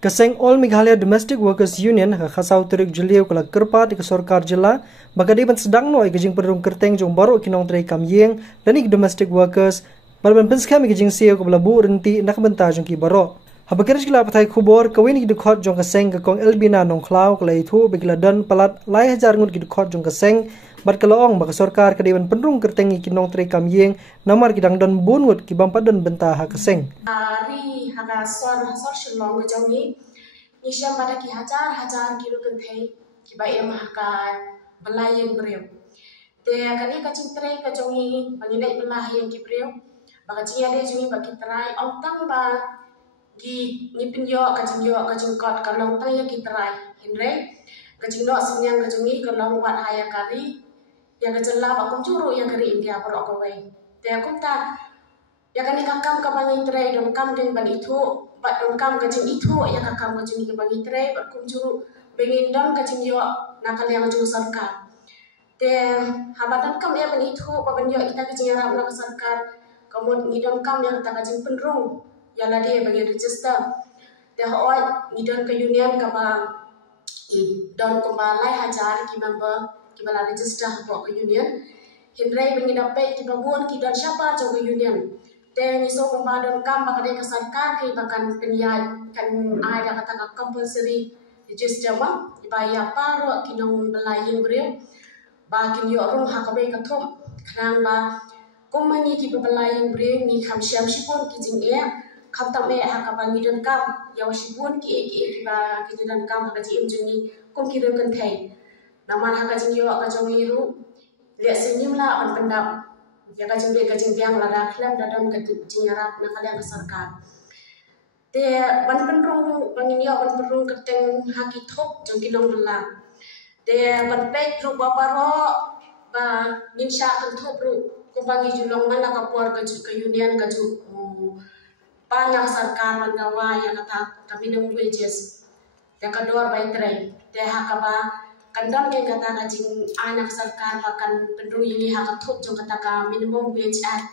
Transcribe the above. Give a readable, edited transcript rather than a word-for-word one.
Kaseng All Meghalaya Domestic Workers Union khasau terik jeliu kala kerpat ke Sorkar Jela bagadi ban sedang noi gejing perung kerteng jong baru kinong trai kamyeng dan ik domestic workers balban penskam gejing siu ko belabu renti nak benta jong ki baro habakir jela patai khubor kawin ki dekhot jong kaseng ka kong Elbina nong klau kala itu begla dan palat lai hajar ngut ki dekhot jong kaseng bat kalaong baka Sorkar kadiban penrung kerteng kinong trai kamyeng namar kidang dan bungut ki bampat dan benta ha kaseng Ari haga sor shillong ga jongi nisha pada ki hajar kilo kentai ki ba em haka belayen breu te kali ka cintre ka jongi bangilai belayen ki breu baga cia de jongi ba ki trai ong tang ba gi nipin yo ka jingkot ka long tang ya ki trai hinre ka jingno sunyang ka jongi ka long wat haya kari ya ka jella ba kum juru ya kari india bro ko wei te kum ta ya kan ikakam ka bangi tray dong kam ding ban itu bat dong kam ka jing itu ya kakam ka jing bangi tray bat kum juru bengin dong ka jing yo nakal yang jung sarkar te habatan kam ya ban itu ba ban yo ita ka jing ra ka sarkar kamut ngidong kam yang ta ka jing penrung ya la de bagi register te hoy ngidong ka union ka ba don ko ba lai hajar ki member ki bala register ko ka union hindrai bengin dapat ki babon ki dan siapa jong ka union dan iso pembadan kam bakal kesarkar ke bahkan penyat kan ada kata compulsory register ma ibaya paro kinong belayin breu bakin yo rung hakabe kathom khnang ba komani ki belayin breu ni kham syam sipun ki jing e kham tam e hakaba ni dan kam yaw sipun ki ba ki dan kam ka ji imjuni kom ki ren kan thai naman haka jing yo ka jong iru le senyim la on pendam ya ka jing biang la da khlam da dam ka jing yarap na kala ka sarkar te ban penrung bangin ya ban penrung keteng haki thok jong kinong la te ban pe tru ba baro ba nin sha kan thok ru ko bangi julong mana ka por ka union ka ju pana sarkar man gawa ya kata kami nang wages ya ka dor bai trai te hakaba kandam ke kata ka jing anak sarkar pakan pendung ini haka thuk jong kata ka minimum wage act